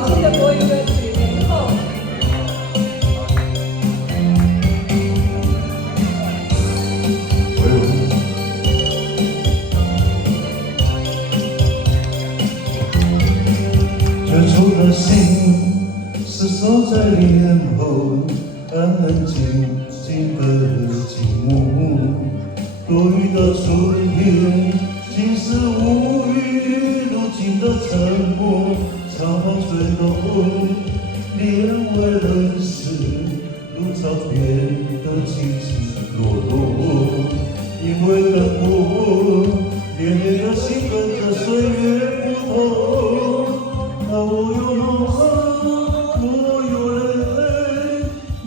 好听的国语歌曲《年后》。最初的心是守在脸后，安安静静的寂寞。多雨的春天，竟是无语，如今的沉默。长风吹动，帘外人世，如潮变得起起落落。因为灯火，恋恋的心跟着岁月不同。我有梦，我有泪，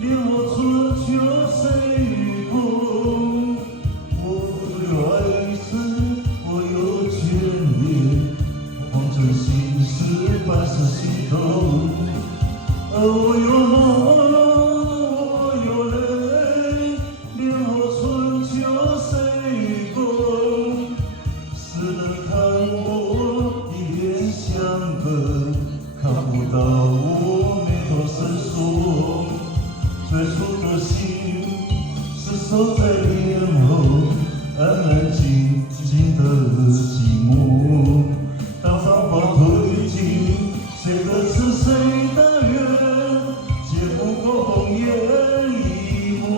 连我春秋岁与共。我有爱思，我有眷恋，红尘心事，半世心动。我有梦，我有泪，连我春秋岁与共。世人看我一脸相隔。看不到我眉头深锁，最初的心是守在脸后，安安静静的寂寞。当芳华褪尽，谁的痴谁的缘，皆不过红颜一抹。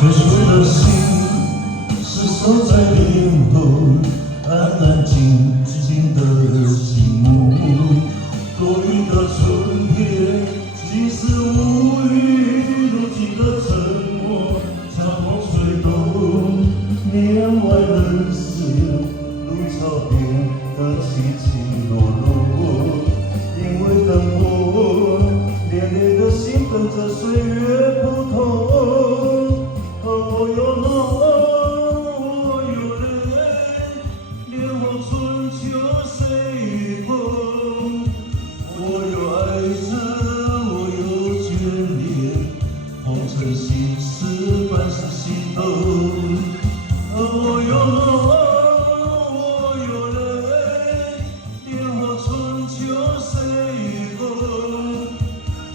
最初的心是守在脸后，安安静静的寂寞。多雨的春天，竟是无语，如今的沉默。长风吹动，帘外人世，如潮变得起起落落。因为灯火，恋恋的心跟着岁月不同。我有梦，我有泪，连我春秋岁与共。我有爱着，我有眷恋，红尘心事，半世心动。我有梦，我有泪，连我春秋岁与共。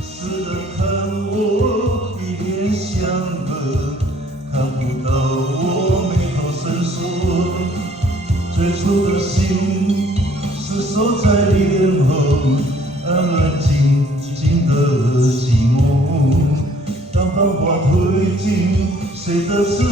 世人看我一脸相隔。看不到我眉头深锁，最初的心是守在脸后，安安静静的寂寞。当繁华褪尽，谁的痴